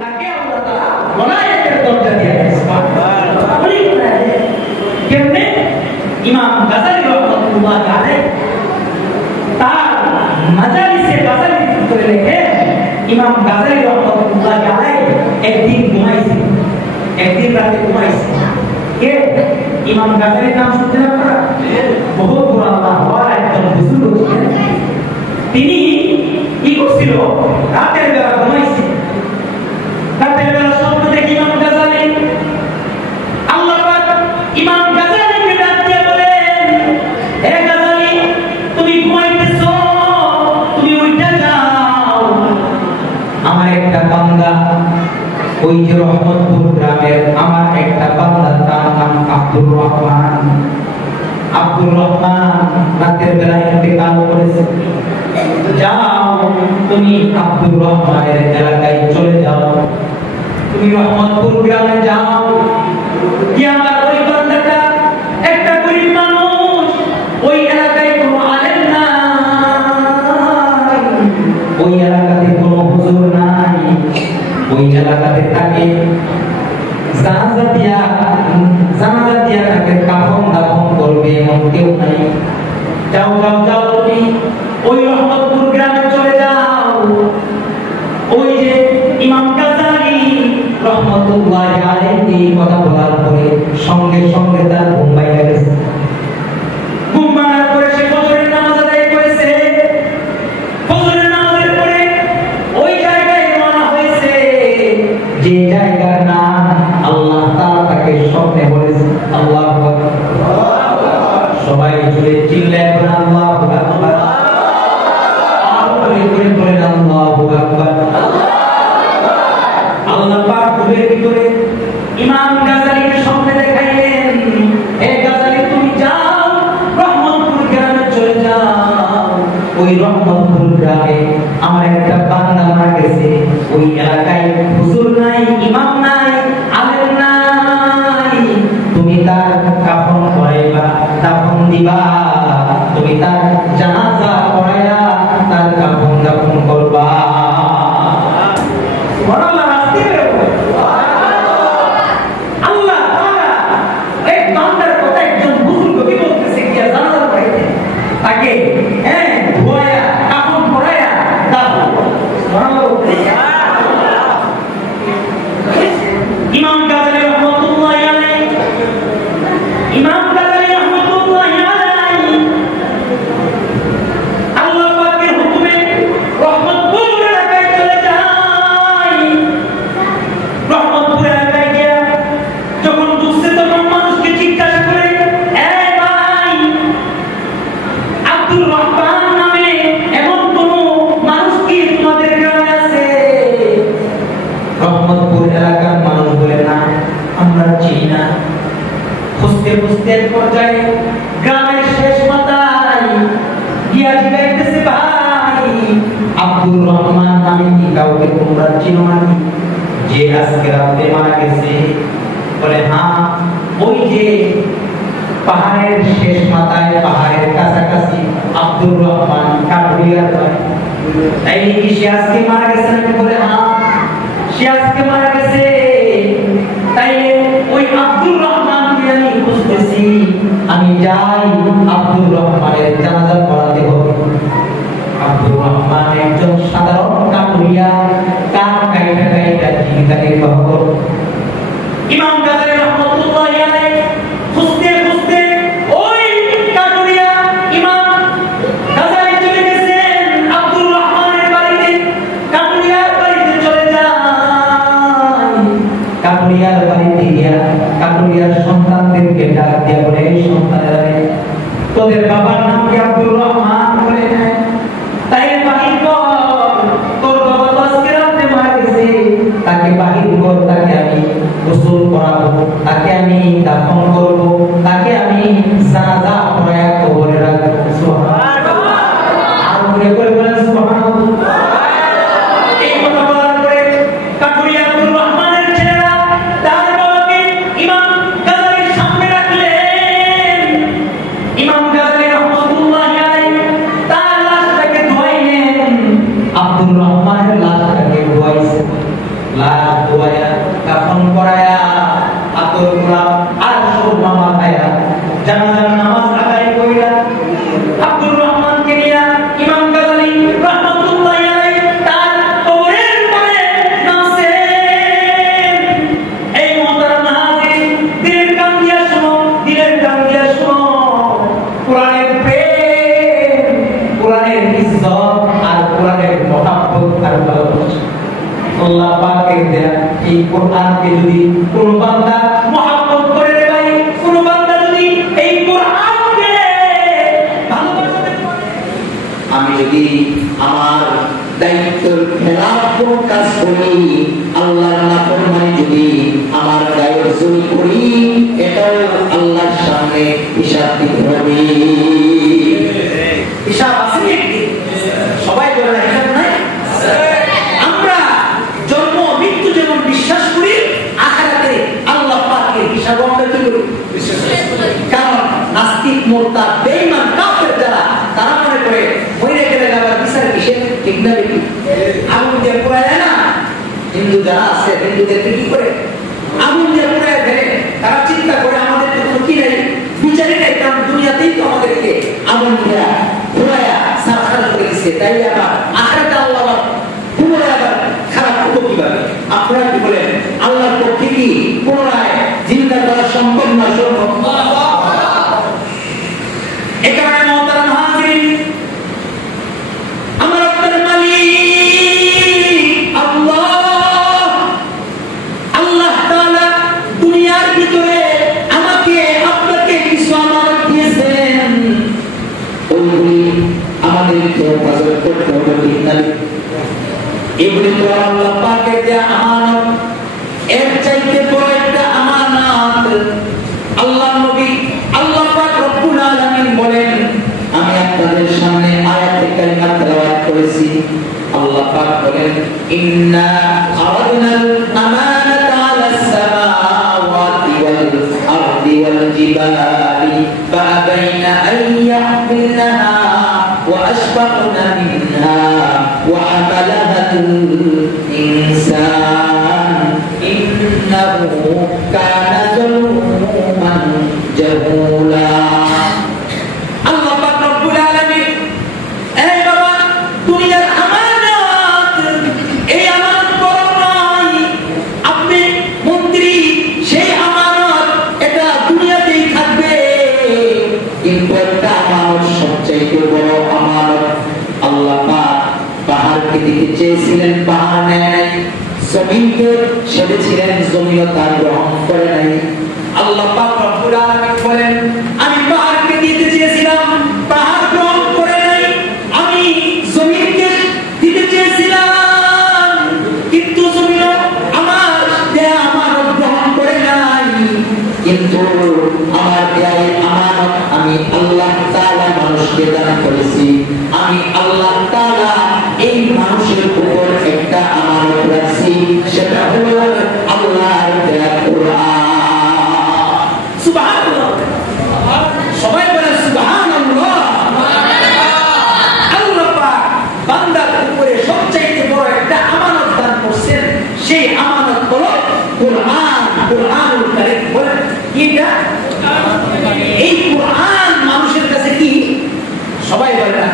তাকে আল্লাহ তাআলা ওলায়াতের দরজা দিয়েছেন। সুবহানাল্লাহ। কেমনে? ইমাম গাযালি রাহমাতুল্লাহ আলাইহি তার মাজালিসে গাযালি করে লেখে, ইমাম গাযালি রাহমাতুল্লাহ আলাইহি একদিন রাতে ঘুমাইছে। কে? ইমাম গাযালির নাম শুনছেন আপনারা? বহুত বড় আল্লাহর একজন বুজুর্গ ছিলেন। তিনি কি করছিল? রাতের বেলা ঘুমাইছে। রাতের বেলা স্বপ্ন দেখে ইমাম গাযালি, আল্লাহ পাক ইমাম গাযালিকে ডাক দিয়ে বলেন, হে গাযালি, তুমি ঘুমাইতেছো, তুমি উঠে যাও। আমার একটা বান্দা, ওই যে রহমতপুর গ্রামের আমার একটা বান্দা, তার নাম আব্দুর রহমান রাতের বেলা ইন্তেকাল করেছে। যাও, তুমি আব্দুর রহমানের এলাকায় চলে যাও, তুমি রহমতপুর গ্রামে যাও। কি আমার ওই বান্দাটা একটা গরিব মানুষ, ওই এলাকায় কোনো আলেম নাই, ওই এলাকাতে কোনো হুজুর নাই, ওই এলাকাতে তাকে জানাজা দিয়া তাকে কাফন দাফন করবে এমন কেউ নাই। যাও তুমি ওই রহমতপুর গ্রামে চলে যাও। ওই যে ইমাম গাযালি রাহমাতুল্লাহ আলাইহি কথা বলার পরে সঙ্গে সঙ্গে তার ঘুম ভাঙে গেছে। ঘুম ভাঙার পরে সে ফজরের নামাজ আদায় করেছে। ফজরের নামাজের পরে ওই জায়গায় রওনা হয়েছে, যে জায়গার নাম আল্লাহ তাআলা তাকে স্বপ্নে বলেছে। আল্লাহু আকবার। সবাই জুড়ে চিল্লায় বলেন আল্লাহু আকবার। আর করে বলেন আল্লাহু আকবার। আল্লাহ পাক ঘরের ভিতরে ইমাম গাযালিকে স্বপ্নে দেখাইলেন, হে গাযালি, তুমি যাও, রহমতপুর গ্রামে চলে যাও। ওই রহমতপুর গ্রামে আমার একটা বান্দা মারা গেছে। ওই এলাকায় হুজুর নাই, ইমাম নাই, আলেম নাই। তুমি তার কাফন পরাইবা, দাফন দিবা, তুমি তার জানাজা পড়াইয়া তার কাফন দাফন করবা। সুবহানাল্লাহ। আল্লাহ তাআলা এই বান্দার কথা একজন বুজুর্গ কি বলতেছে, কি জানাজা পড়াইতে তাকে ধোয়া কাফন পরাইয়া দাফন। সুবহানাল্লাহ। ইমাম গাযালি রাহমাতুল্লাহ আলাইহি, ইমাম গাযালি রাহমাতুল্লাহ আলাইহি আল্লাহ পাকের হুকুমে রহমতপুর এলাকায় চলে যায়। রহমতপুর এলাকায় গিয়ে যখন ঢুকছে তখন মানুষকে জিজ্ঞাসা করে, এই ভাই, আব্দুর রহমান নামে এমন কোন মানুষ কি তোমাদের গ্রামে আছে? রহমতপুর এলাকার মানুষ বলে, না, আমরা চিনি না। খুঁজতে খুঁজতে এক পর্যায়ে গ্রামের শেষ মাথায় গিয়া জিজ্ঞাসা, ভাই, আব্দুর রহমান নামে কি কাউকে তোমরা চিনো নাকি, যে আজকে রাতে মারা গেছে? বলে, হ্যাঁ, ওই যে পাহাড়ের শেষ মাথায়, পাহাড়ের কাছাকাছি আব্দুর রহমান কাঠুরিয়ার ভাই। তাই কি সে আজকে মারা গেছে নাকি? বলে, হ্যাঁ, সে আজকে মারা গেছে। তাইলে ওই আব্দুর রহমানকে আমি খুঁজতেছি, আমি যাই, আব্দুর রহমানের জানাজা পড়াতে হবে। আব্দুর রহমান একজন সাধারণ কাঠুরিয়া, কাঠ কাইটা জীবিকা নির্বাহ করত। ইমাম গাযালি রাহমাতুল্লাহ আলাইহি খুঁজতে খুঁজতে ওই কাঠুরিয়া ইমাম গাযালি চলে গেছেন আব্দুর রহমানের বাড়িতে। কাঠুরিয়ার বাড়িতে চলে যান। কাঠুরিয়ার বাড়িতে গিয়া কাঠুরিয়ার সন্তানদেরকে ডাক দিয়া বলে, এই সন্তানেরা, তোদের বাবার নাম কি আব্দুর রহমান? বলে, হ্যাঁ। তাই বাহির কর, তোর বাবা তো আজকে রাতে মারা গেছে, তাকে বাহির কর, তাকে আমি গোসল করাবো, তাকে আমি দাফন করবো, তাকে আমি জানাজা পড়ায়া কবরে রাখবো। সুবহানাল্লাহ। আর করে বলেন সুবহানাল্লাহ। এই কথা বলার পরে কাঠুরিয়া আব্দুর রহমানের ছেলেরা তার বাবাকে ইমাম গাযালির সামনে রাখলেন। ইমাম গাযালি রাহমাতুল্লাহ আলাইহি তার লাশটাকে ধুয়াইলেন। আব্দুর রহমানের লাশটাকে ধুয়াইছে। লাশ আল্লাহ পাকের দেয়া এই কোরআনকে যদি কোনো বান্দা মহব্বত করে রে ভাই, কোনো বান্দা যদি এই কোরআনকে ভালোবাসে, আমি যদি আমার দায়িত্বের খেলাফ কোন কাজ করি, আল্লাহর নাফরমানি যদি আমার গায়ে জোর করি, এটাও আল্লাহর সামনে হিসাব দিতে হবে। হিসাব আছে কি? সবাই বলে না হিসাব নাই? আমরা জন্ম মৃত্যু যেমন বিশ্বাস করি, আখিরাতে আল্লাহ পাকের হিসাব আমরা কি করি? কারণ নাস্তিক, মুরতাদ, বেঈমান, কাফের যারা, তারা মনে করে মরে গেলে আবার বিচার কিসের? ঠিক না বেশি আগুন দিয়ে পোড়ায় না। হিন্দু যারা আছে, হিন্দুদেরকে কি করে আগুন দিয়ে পোড়ায় ফেলে। তারা চিন্তা করে আমাদের তো ক্ষতি নেই, বিচারই নেই, কারণ দুনিয়াতেই তো আমাদেরকে আগুন দিয়ে পোড়ায়া সারখার করে দিচ্ছে। তাই আবার আখিরাতে আল্লাহ আবার পুনরায় আবার খারাপ হতো কিভাবে? আপনারা কি বলেন? আল্লাহর পক্ষে কি পুনরায় জিন্দা করা সম্ভব না? সম্ভব। একারণে মহতারাম হাজিরিন, আমার আপনার মালিক আল্লাহ তাআলা দুনিয়ার ভিতরে আমাকে আপনাকে কিছু আমানত দিয়েছেন। ওইগুলি আমাদেরকে হেফাজত করতে হবে, ঠিক না? এগুলি তো আল্লাহ পাকের দেয়া আমানত, এর চাইতে বড় একটা আমানত আল্লাহ নবী আল্লাহ পাক রব্বুল আলামিন বলেন। আমি আপনাদের সামনে আয়াতে কারিমা তেলাওয়াত করেছি। আল্লাহ পাক বলেন, ইন্না আরাদনাল আমানাতা আলাস সামাওয়াতি ওয়াল আরদি ওয়াল জিবালি ফাআবাইনা আন ইয়াহমিলনাহা ওয়া আশফাকনা মিনহা ওয়া হামালাহাল ইনসান ইন্নাহু কানা যালুমান জাহুলা। চেয়েছিলেন, পাহাড় নেয় নাই, জমিনকে সেরেছিলেন, জমিনও তার গ্রহণ করে নাই। আল্লাহ পাক রব্বুল আলামিন বলেন, আমি পাহাড়কে দিতে চেয়েছিলাম, পাহাড় গ্রহণ করে নাই। আমি জমিনকে দিতে চেয়েছিলাম, কিন্তু জমিন আমার দেয়া আমানত গ্রহণ করে নাই। কিন্তু আমার দেয়া আমানত আমি আল্লাহ তাআলা মানুষকে দান করেছি। আমি আল্লাহ তাআলা এই মানুষের উপর একটা আমানত রাখছি, সেটা হলো আল্লাহর দেয়া কোরআন। সুবহানাল্লাহ, সবাই বলেন সুবহানাল্লাহ। আল্লাহ পাক বান্দার উপরে সবচেয়ে বড় একটা আমানত দান করেছেন, সেই আমানত হলো কোরআন, কোরআনুল কারীম। বলেন এটা এই কোরআন মানুষের কাছে কি? সবাই বলেন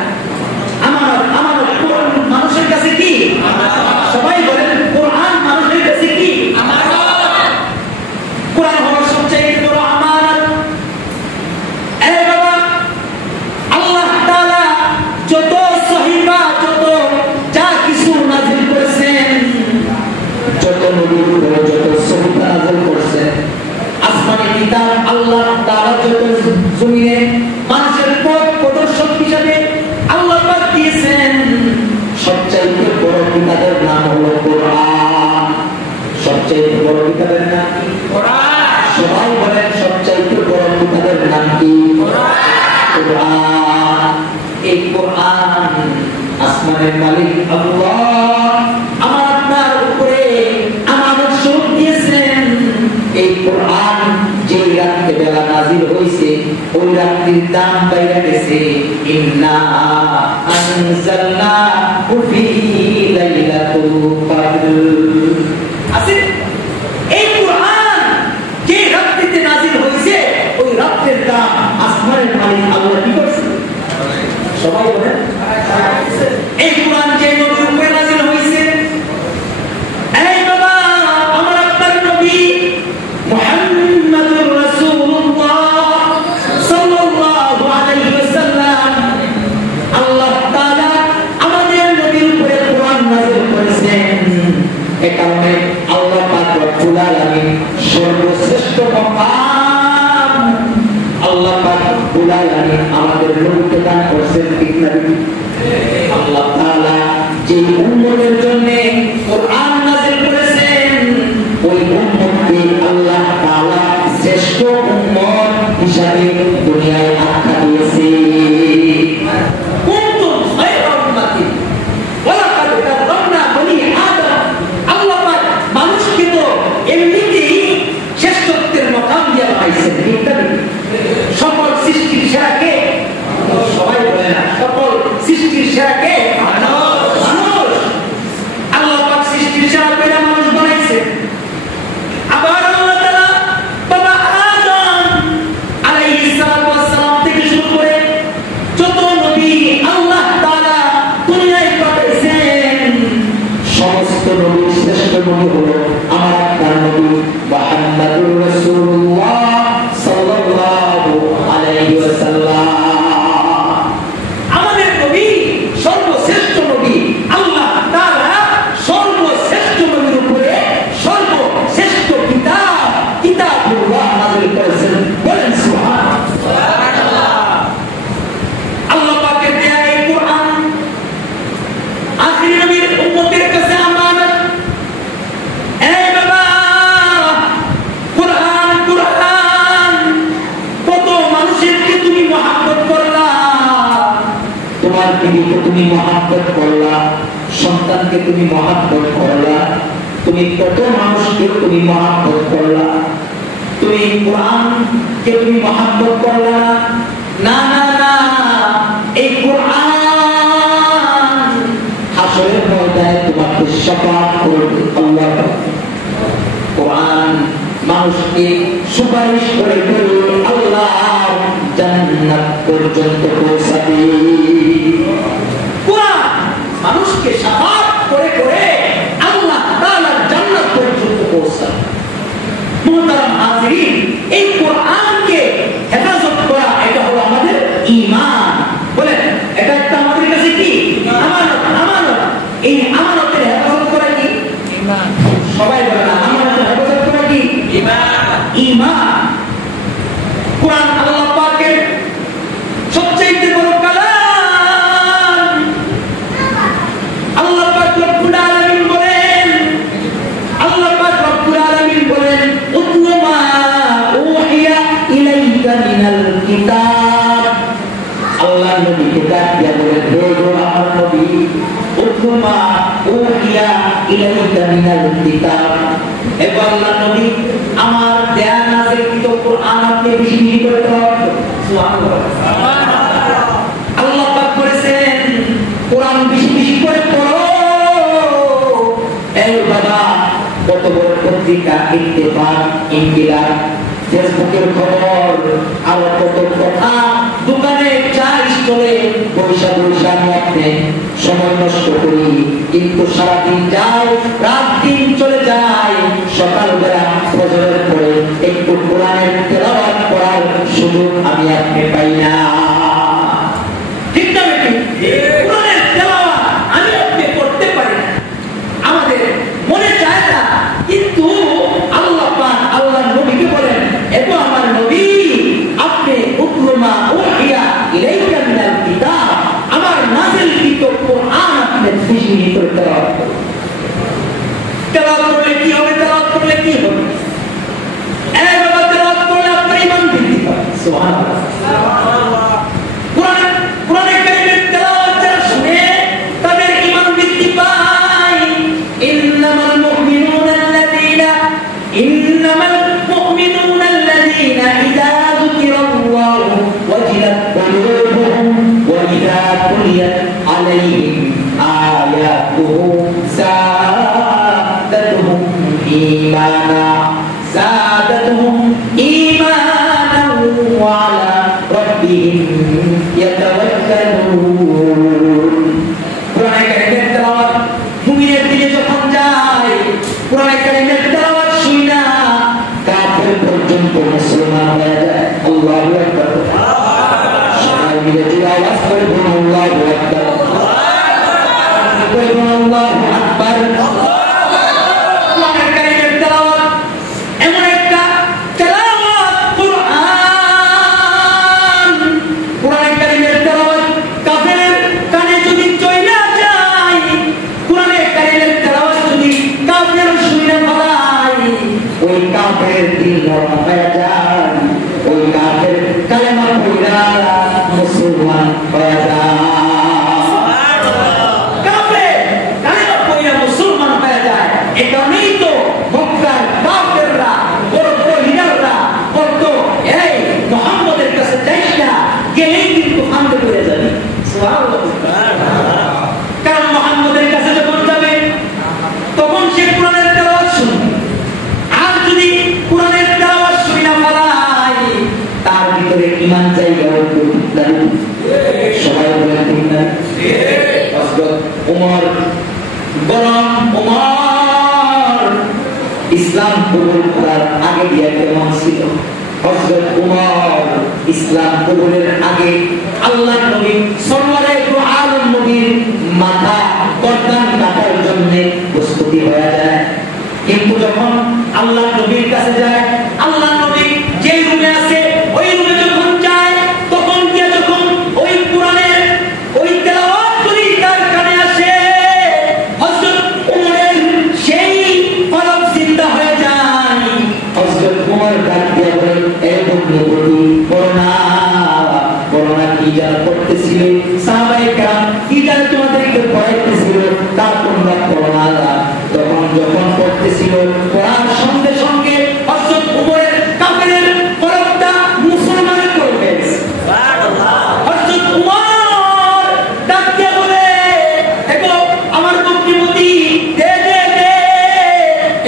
আমানত। আমানত কোরআন মানুষের কাছে কি? সবাই বলেন কোরআন মানুষের কাছে কি? কোরআন হলো সবচেয়ে বড় আমানত। এই বাবা, আল্লাহ তাআলা যত সহিফা, যত যা কিছু নাযিল করেছেন, যত নবীর উপরে যত সহিফা নাযিল করেছেন, আসমানি কিতাব আল্লাহ তাআলা যত জমিনে মানুষের পথ প্রদর্শক হিসাবে আল্লাহ পাক দিয়েছেন, সবচেয়ে বড় কিতাবের নাম হলো কোরআন। সবচেয়ে বড় কিতাবের নাম কি? কোরআন। সবাই বলেন সবচেয়ে বড় কিতাবের নাম কি? কোরআন। এই কোরআন আসমানের মালিক আল্লাহ আমার আপনার উপরে আমানত স্বরূপ দিয়েছেন। এই কোরআন যে রাতে বেলা নাযিল হইছে, ওই রাতের দাম বাইরে গেছে, ইন্না আনজালনাহু ফি লাইলাতুল কদর। আছে এই কোরআন যে রাতে নাযিল হইছে, ওই রাতের দাম আসমানের মালিক আল্লাহ কি করছে? সবাই বলেন এই কোরআন যে নবীর উপরে নাযিল হইছে। এই বাবা, আমার আপনার নবী মুহাম্মদুর রাসূলুল্লাহ সাল্লাল্লাহু আলাইহি ওয়াসাল্লাম, আল্লাহ তাআলা আমাদের নবীর উপরে কোরআন নাযিল করেছেন। কারণে আল্লাহ পাক রব্বুল আলামিন সর্বশ্রেষ্ঠ মকাম আল্লাহ পাক রব্বুল আলামিন আমাদের নবীকে দান করেছেন ঠিক না? আল্লাহ তাআলা যে উম্মতের জন্য কোরআন নাযিল করেছেন ওই উম্মতকে আল্লাহ তাআলা শ্রেষ্ঠ উম্মত হিসাবে দুনিয়ায় আখ্যা দিয়েছে। কুনতুম খায়রা উম্মাতিন ওয়ালাকাদ কাররামনা বনি আদম। আল্লাহ পাক মানুষকে তো এমনিতেই শ্রেষ্ঠত্বের মাকাম দিয়ে পাইছেন ঠিক না? সকল সৃষ্টির সেরা কে? সবাই বলে না সকল সৃষ্টির সেরা কে? মানুষ। আল্লাহ পাক সৃষ্টির সেরা করে মানুষ বানাইছে। আবার আল্লাহ তাআলা বাবা আদম আলাইহিস সালাতু ওয়াস সালাম থেকে শুরু করে যত নবী আল্লাহ তাআলা দুনিয়ায় পাঠাইছেন সমস্ত নবীর শ্রেষ্ঠ নবী হলো আমার আপনার নবী মুহাম্মদুর রাসূলুল্লাহ সাল্লাল্লাহু আলাইহি ওয়াসাল্লাম। আমাদের নবী সর্বশ্রেষ্ঠ নবী। আল্লাহ তাআলা সর্বশ্রেষ্ঠ নবীর উপরে সর্বশ্রেষ্ঠ কিতাবুল্লাহ নাযিল করেছেন। বলেন সুবহানাল্লাহ। আল্লাহ পাকের দেয়া এই কোরআন আখির নবীর উম্মতের কাছে আমানত। এই বাবা কোরআন কোরআন কত মানুষকে তুমি মহব্বত করলা, তোমার বিবিকে তুমি মহব্বত করলা, সন্তানকে তুমি মহব্বত করলা, তুমি কত মানুষকে তুমি মহব্বত করলা, তুমি কোরআনকে তুমি মহব্বত করলা না? না না, এই কোরআন হাসরের ময়দানে তোমাকে শাফাআত করবে আল্লাহ। কোরআন মানুষকে সুপারিশ করে করে আল্লাহ জান্নাত পর্যন্ত পৌঁছাবে। কোরআন মানুষকে শাফাআত করে করে আল্লাহ তাআলার জান্নাত পর্যন্ত পৌঁছাবে। মুহতারাম হাজিরিন, এই কোরআনকে হেফাজত করা এটা হলো আমাদের ঈমান। বলেন এটা একটা আমাদের কাছে কি আমানত? আমানত। এই আমানতের হেফাজত করা কি ঈমান? সবাই বলে না আমানতের হেফাজত করা কি ঈমান? ঈমান। কোরআন আল্লাহ পাকের সবচেয়ে বড় কালাম। আল্লাহ পাক রব্বুল আলামিন বলেন, আল্লাহ পাক রব্বুল আলামিন বলেন উতলু মা উহিয়া ইলাইকা মিনাল কিতাব। আল্লাহ নবীকে ডাক দিয়া বলেন হে গো আমার নবী উতলু মা উহিয়া ইলাইকা মিনাল কিতাব। হে আল্লাহ নবী আমার দেয়া নাযিলকৃত কোরআন আপনি বেশি বেশি করে পড়ুন। সুবহানাল্লাহ। আল্লাহ পাক বলেছেন কোরআন বেশি বেশি করে পড়ো। এই বাবা কত বড় পত্রিকা ইত্তেফাক, ইনকিলাব, ফেসবুকের খবর আর কত কথা দোকানে চা স্টলে পয়সা পয়সা নিয়ে সময় নষ্ট করি, কিন্তু সারাদিন যায় রাত দিন চলে যায়, সকালবেলা ফজরের পরে একটু কোরআনের তেলাওয়াত করার সুযোগ আমি আপনি পাই না। ঠিক না বেটি? কোরআনের তেলাওয়াত আমি আপনি করতে পারি না, আমাদের মনে চায় না, কিন্তু আল্লাহ পাক আল্লাহ নবীকে বলেন এতো আমার নবী আপনি উতলুমা উহিয়া ইলাইকা মিনাল কিতাব, আমার নাযিলকৃত কোরআন আপনি বেশি করে তেলাওয়াত করুন। তেলাওয়াত করলে কি হবে? তেলাওয়াত করলে কি হবে? এই বাবা তেলাওয়াত করলে আপনার ঈমান বৃদ্ধি পাবে। সুবহানাল্লাহ। কোরআনে কারীমের তেলাওয়াত যারা শুনে তাদের ঈমান বৃদ্ধি পায়। ইন্নামাল মুমিনুনা আল্লাযীনা ইযা যুকিরাল্লাহু ওয়াজিলাত কুলুবুহুম ওয়া ইযা তুলিয়াত আলাইহিম আয়াতুহু যাদাতুহুম ঈমানা ওয়া আলা রাব্বিহিম ইয়াতাওয়াক্কালুন। কোরআনে কারীমের তেলাওয়াত মুমিনের দিকে যখন যায়, কোরআনে কারীমের তেলাওয়াত শুনা কাফের পর্যন্ত মুসলমান হয়ে যায়। আল্লাহু আকবার। সবাই মিলে তিলাওয়াত করুন আল্লাহু আকবার। আল্লাহু আকবার। ওই কাফের দিল নরম হয়ে যায়, ওই কাফের কালেমা পড়া মুসলমান হয়ে যায়। কাফের কালেমা পড়া মুসলমান হয়ে যায়। এই কারণেই তো মক্কার কাফেররা বড় বড় লিডাররা বলতো, এই মুহাম্মদের কাছে যাইস না, গেলেই কিন্তু ফান্দে পড়ে যাবে। সুবহানাল্লাহ। কারণ মুহাম্মদের কাছে যখন যাবে তখন সে কোরআনের তেলাওয়াত শুনবে, আর যদি কোরআনের তেলাওয়াত শুনি না পালাই তার ভিতরে ঈমান জায়গা হবে না। সবাই বলেন ঠিক না? হযরত ওমর গরম ওমর ইসলাম কবুল করার আগে দিয়ে কেমন ছিল? হযরত ওমর ইসলাম কবুলের আগে আল্লাহর নবী সাল্লাল্লাহু আলাইহি নবীর মাথা গর্দান কাটার জন্য প্রস্তুতি হয়ে যায়। কিন্তু যখন আল্লাহর নবীর কাছে যায়, আল্লাহর নবী যে রুমে আছে ওই রুমে যখন যায়, তখন গিয়ে যখন ওই কোরআনের ওই তেলাওয়াত করি তার কানে আসে, হযরত ওমরের সেই ফলক জিন্দা হয়ে যায়। হযরত ওমর ডাক দিয়ে বলেন, এ বন্ধু করোনা কি যারা করতেছিল, সাহাবায়ে কেরাম কি যারা তোমাদেরকে পড়াইতেছিল তা তোমরা করোনা। তখন যখন করতেছিল পড়ার সঙ্গে সঙ্গে হযরত ওমরের কাফেরের ফলকটা মুসলমানের করবে। সুবহানাল্লাহ। হযরত ওমর ডাক দিয়ে বলে, দেখো আমার বক্তব্যটি দে দে দে,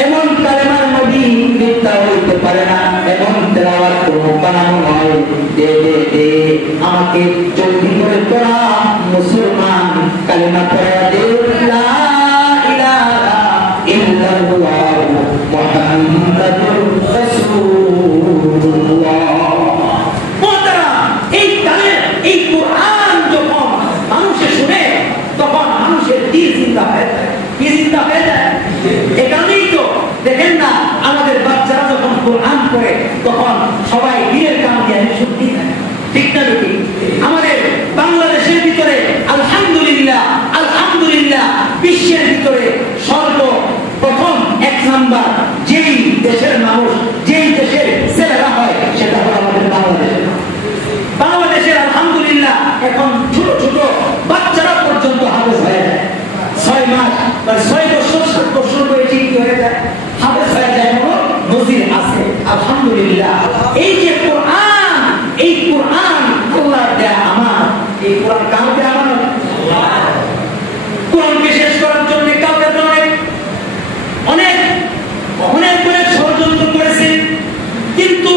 এমন কালেমার নবী মিথ্যা হইতে পারে না, এমন তেলাওয়াত কোনো বানানো নয়, দে দে দে আমাকে জলদি করে পড়া মুসলমান কালেমা পড়া দে, লা ইলাহা ইল্লাল্লাহ মুহাম্মাদুর রাসূলুল্লাহ। মোহতারাম, এই কালেমা এই কোরআন যখন মানুষে শুনে তখন মানুষের দিল জিন্দা হয়ে যায়। কি জিন্দা হয়ে যায়? এই কারণেই তো দেখেন না আমাদের বাচ্চারা যখন কোরআন পড়ে তখন সবাই দিলের কান দিয়ে শুনতে থাকে, ঠিক না? নাকি আমাদের বাংলাদেশের ভিতরে আলহামদুলিল্লাহ আলহামদুলিল্লাহ বিশ্বের ভিতরে সর্বপ্রথম এক নাম্বার যেই দেশের মানুষ, যেই দেশের ছেলেরা হয় সেটা হলো আমাদের বাংলাদেশ। বাংলাদেশের আলহামদুলিল্লাহ এখন ছোট ছোট বাচ্চারা পর্যন্ত হাফেজ হয়ে যায়। 6 মাস বা 6 বছর 7 বছর বয়সে কি হয়ে যায়? হাফেজ হয়ে যায়। এমন নজির আছে আলহামদুলিল্লাহ। এই যে কোরআন, এই কোরআন আল্লাহর দেয়া আমানত। এই কোরআন কার দেয়া আমানত? আল্লাহ। কোরআনকে শেষ করার জন্য কাফেররা অনেক অনেক অনেক ষড়যন্ত্র করেছে, কিন্তু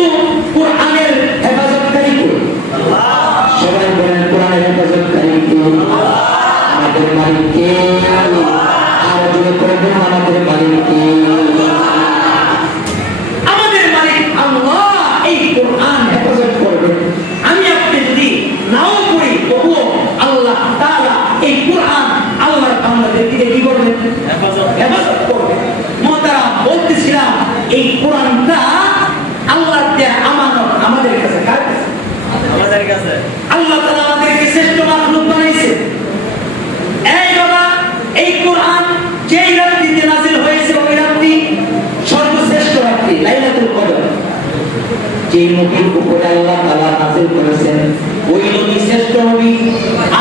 কোরআনের হেফাজতকারী কে? আল্লাহ। সবাই বলেন কোরআনের হেফাজতকারী কে? আল্লাহ। আমাদের মালিক কে? আর যদি করবেন আমাদের মালিক কে? আমাদের মালিক আল্লাহ। এই কোরআন হেফাজত করবেন। আমি আপনি যদি নাও পড়ি তবুও আল্লাহ তাআলা এই কোরআন আল্লাহর বান্দাদেরকে কি করবেন? হেফাজত করবেন। মোহতারাম, বলতেছিলাম এই কোরআনটা আল্লাহর দেয়া আমানত আমাদের কাছে। কার কাছে? আমাদের কাছে। আল্লাহ তাআলা আমাদেরকে শ্রেষ্ঠ মাখলুক বানাইছে। এই বাবা, এই কোরআন যেই রাত্রিতে নাযিল হয়েছে ওই রাত্রি সর্বশ্রেষ্ঠ রাত্রি, লাইলাতুল কদর। যেই নবীর উপরে আল্লাহ তাআলা নাযিল করেছেন ওই নবী শ্রেষ্ঠ নবী।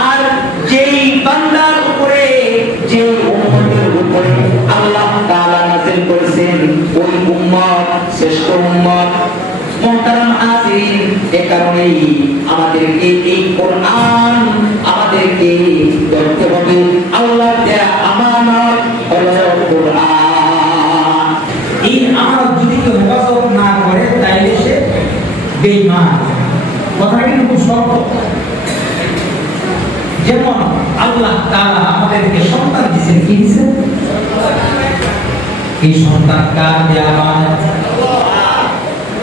আর যেই বান্দার উপরে, যে উম্মতের উপরে আল্লাহ তাআলা নাযিল করেছেন ওই উম্মত শ্রেষ্ঠ উম্মত। মুহতারাম হাজিরিন, এই কারণেই আমাদেরকে এই কোরআন আমাদেরকে ধরতে হবে। আল্লাহর দেয়া আমানত হলো কোরআন। এই আমানত যদি কেউ হেফাজত না করে তাইলে সে বেঈমান। কথাটা কিন্তু খুব শক্ত। যেমন আল্লাহ তাআলা আমাদেরকে সন্তান দিয়েছেন, কি দিয়েছেন? এই সন্তান কার দেয়া আমানত?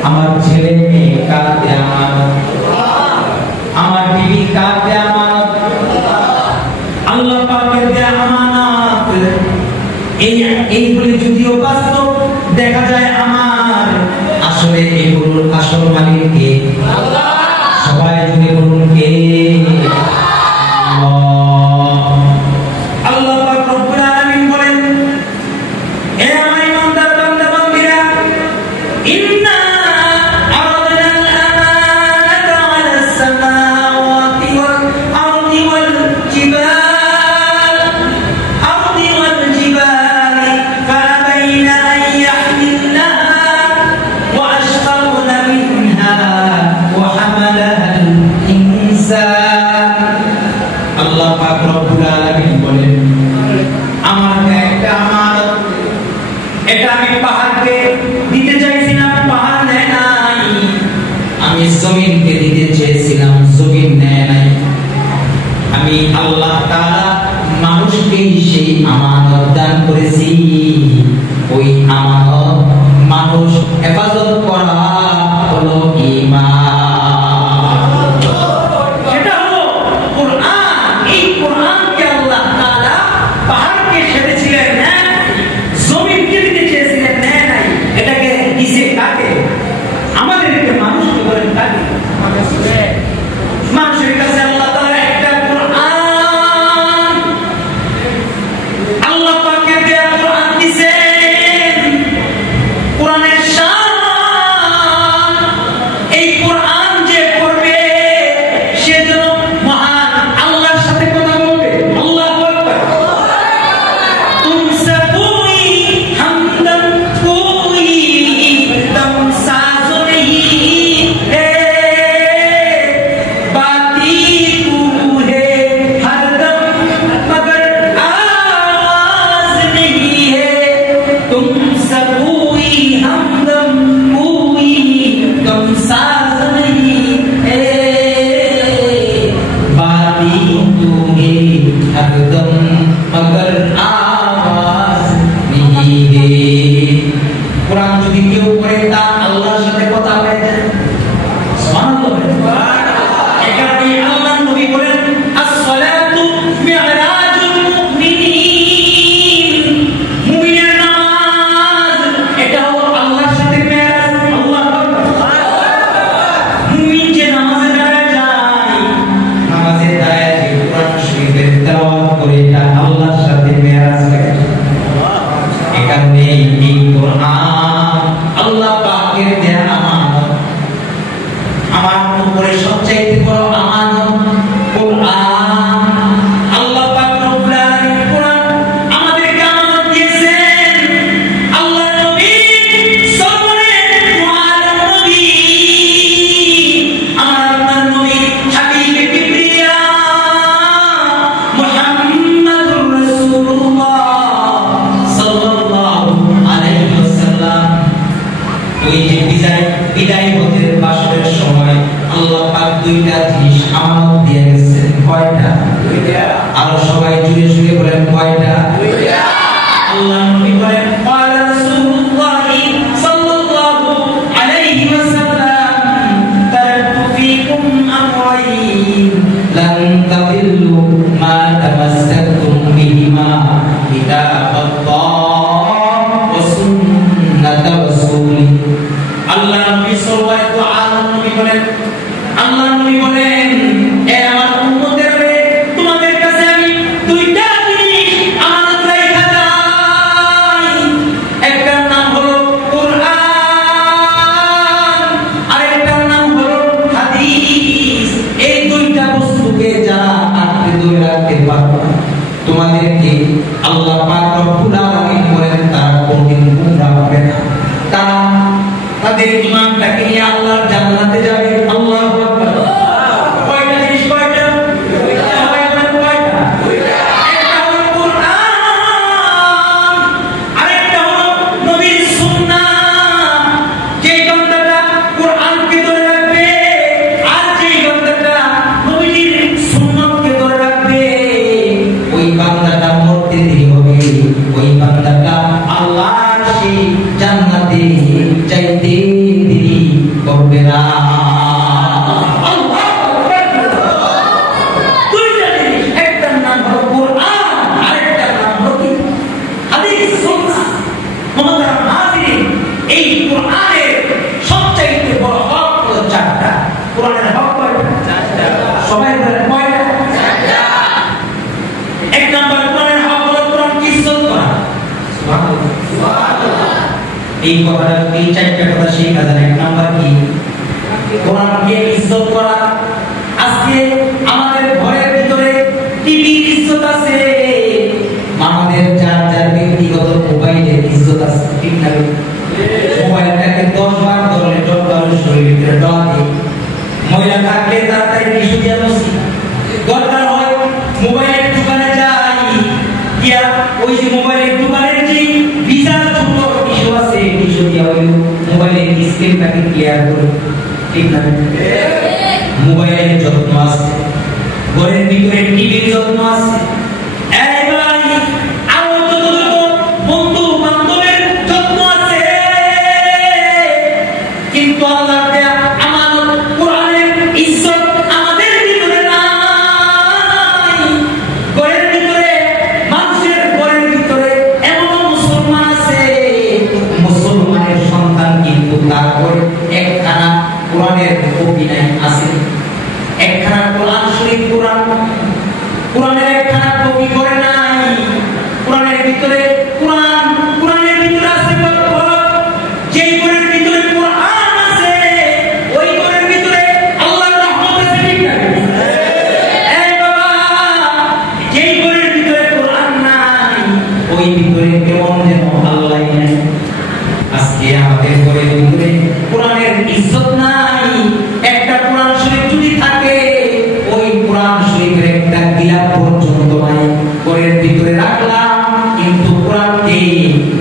আমার ছেলে মেয়ে কার দেয়া আমানত? আমার বিবি কার দেয়া আমানত? আল্লাহ পাকের দেয়া আমানত। এইগুলি যদিও বাস্তব দেখা যায় আমার, আসলে এগুলোর আসল মালিক কে? আল্লাহ। সবাই যদি বলুন কে? আল্লাহ পাক রব্বুল আলামিন বলেন, হে আমার ইমানদার বান্দা বান্দীরা, এটা আমি পাহাড়কে দিতে চাইছিলাম, পাহাড় নেয় নাই। আমি জমিনকে দিতে চেয়েছিলাম, জমিন নেয় নাই। আমি আল্লাহ তাআলা মানুষকে সেই আমানত দান করেছি। ওই আমানত মানুষ হেফাজত করা হলো ঈমান। সেটা হলো কোরআন। এই কোরআনকে আল্লাহ তাআলা পাহাড়কে ছেড়েছিলেন না, জমিনকে দিতে চেয়েছিলেন নেয় নাই। এটাকে দিছে কাকে? আমাদেরকে, মানুষকে বলেন কাকে? মানুষের কাছে আল্লাহ তাআলা একটা কোরআন, আল্লাহ পাকের দেয়া কোরআন দিয়েছেন। কোরআনের শান, এই কোরআন যে পড়বে সে যেন মহান আল্লাহর সাথে কথা বলবে। আল্লাহু আকবার। তুমসে কোই হামদম কোই দম সাজ নেহি হে, বাতি তু হে হরদম মगर आवाज नहीं है। तुमसे कोई हमदम कोई गम साज नहीं है, बाती तू है हरदम मगर आवाज नहीं है। कुरान যদি কেউ পড়ে তা আল্লাহর সাথে কথা বলে দেন। সুবহানাল্লাহ। এখানে আল্লাহর নবী বলেন as-salatu mi'rajul mu'minin। মুমিনের নামাজ এটা হলো আল্লাহর সাথে মেরাজ। আল্লাহু আকবার। মুমিন যে নামাজে দাঁড়ায় যায়, নামাজে দাঁড়ায় যে কোরআন শরীফের তেলাওয়াত করে, এটা আল্লাহর সাথে মেরাজ করে। এখানে এই কোরআন আল্লাহ পাকের দেয়া আমানত। আমার উপরে সবচেয়ে বড় আমানত কোরআন। আল্লাহ পাক রব্বুল আলামিন কোরআন আমাদেরকে আমানত দিয়েছেন। আল্লাহর নবী সাল্লাল্লাহু আলাইহি নবী, আমার নবী হাবিবে কিবরিয়া মুহাম্মাদুর রাসূলুল্লাহ সাল্লাল্লাহু আলাইহি ওয়াসাল্লাম। ওই যে বিদায় হতে বাসরের সময় আল্লাহ পাক দুইটা জিনিস আমানত দিয়ে গেছেন। কয়টা? দুইটা। আর সবাই জুড়ে জুড়ে বলেন কয়টা? দুইটা। আল্লাহ নবী বলেন ক্বালা রাসূলুল্লাহ সাল্লাল্লাহু আলাইহি ওয়াসাল্লাম তারাকতু ফীকুম আমরাইন লান তাদিল্লু মা তামাসসাকতুম বিহিমা কিতাবাল্লাহ ওয়া সুন্নাত রাসূলি। আল্লাহ নবী সাল্লাল্লাহু আলাইহি নবী বলেন, আল্লাহ নবী বলেন, এ আমার উম্মতের রে, তোমাদের কাছে আমি দুইটা জিনিস আমানত রাইখা যাই। একটার নাম হলো কোরআন, আরেকটার নাম হলো হাদিস। এই দুইটা বস্তুকে যারা আঁকড়ে ধরে রাখতে পারবে, তোমাদেরকে আল্লাহ পাক রব্বুল আলামিন বলেন তারা কোনদিন গুমরাহ হবে না। তারা তাদের ঈমানটাকে নিয়ে আল্লাহর জান্নাতে যাবে। আল্লাহু আকবার। কয়টা জিনিস? কয়টা? সবাই বলেন কয়টা? একটা হলো কোরআন, আরেকটা হলো নবীর সুন্নাহ। যে বান্দাটা কোরআনকে ধরে রাখবে আর যে বান্দাটা নবীর সুন্নাহকে ধরে রাখবে, ওই বান্দাটা মরতে দেরি হবে। ওই বান্দাটা আল্লাহর সেই জান্নাতে যাইতে দেরি করবে না। দুইটা জিনিস, একটার নাম হলো কোরআন, আরেকটার নাম হলো হাদিস সুন্নাহ। মহতারাম হাজিরিন, এই কোরআনের সবচাইতে বড় হক হলো চারটা। কোরআনের হক কয়টা? চারটা। সবাই বলেন কয়টা? চারটা। এক নাম্বার কোরআনের হক হলো কোরআনকে ইজ্জত করা। সুবহানাল্লাহ। এই কথাটা, এই চারটা কথা শেখা যায়। এক নাম্বার কি? কোরআনকে ইজ্জত করা। আজকে আমাদের ঘরের ভিতরে টিভির ইজ্জত আছে, আমাদের যার যার ব্যক্তিগত মোবাইলের ইজ্জত আছে, ঠিক না? মোবাইলটাকে 10 বার ধরলে 10 বার শরীরের ভিতরে ডলা দিই। ময়লা থাকলে তাড়াতাড়ি টিস্যু দিয়ে মুছি। দরকার হয় মোবাইলের দোকানে যাই, গিয়া ওই যে মোবাইলের দোকানের যে ভিজা ছোট স্ক্রিনটাকে ক্লিয়ার করি, ঠিক না? মোবাইলের যত্ন আছে, ঘরের ভিতরে টিভির যত্ন আছে, এই ভাই আরো যত বন্ধু বান্ধবের যত্ন আছে, কিন্তু আল্লাহ দেয়া আমানত কোরআনের ইজ্জত আমাদের ভিতরে নাই। ঘরের ভিতরে মানুষের ঘরের ভিতরে এমন মুসলমান আছে, মুসলমানের সন্তান কিন্তু তারপরে একখানা কোরআনের কপি নাই আছে, একখানা কোরআন শরীফ কোরআনের একখানা কপি করে নাই। কোরআনের ভিতরে কোরআনের ভিতরে আছে যেই ঘরের ভিতরে কোরআন আছে ওই ঘরের ভিতরে আল্লাহর রহমত আছে, ঠিক না? এই বাবা, যেই ঘরের ভিতরে কোরআন নাই ওই ভিতরে কেমন যেন আল্লাহ নাই। আজকে আমাদের ঘরের ভিতরে কোরআনের ইজ্জত নাই। একটা কোরআন শরীফ যদি থাকে ওই কোরআন শরীফের একটা গিলাপ পর্যন্ত নাই, ঘরের ভিতরে রাখলাম, কিন্তু কোরআনকে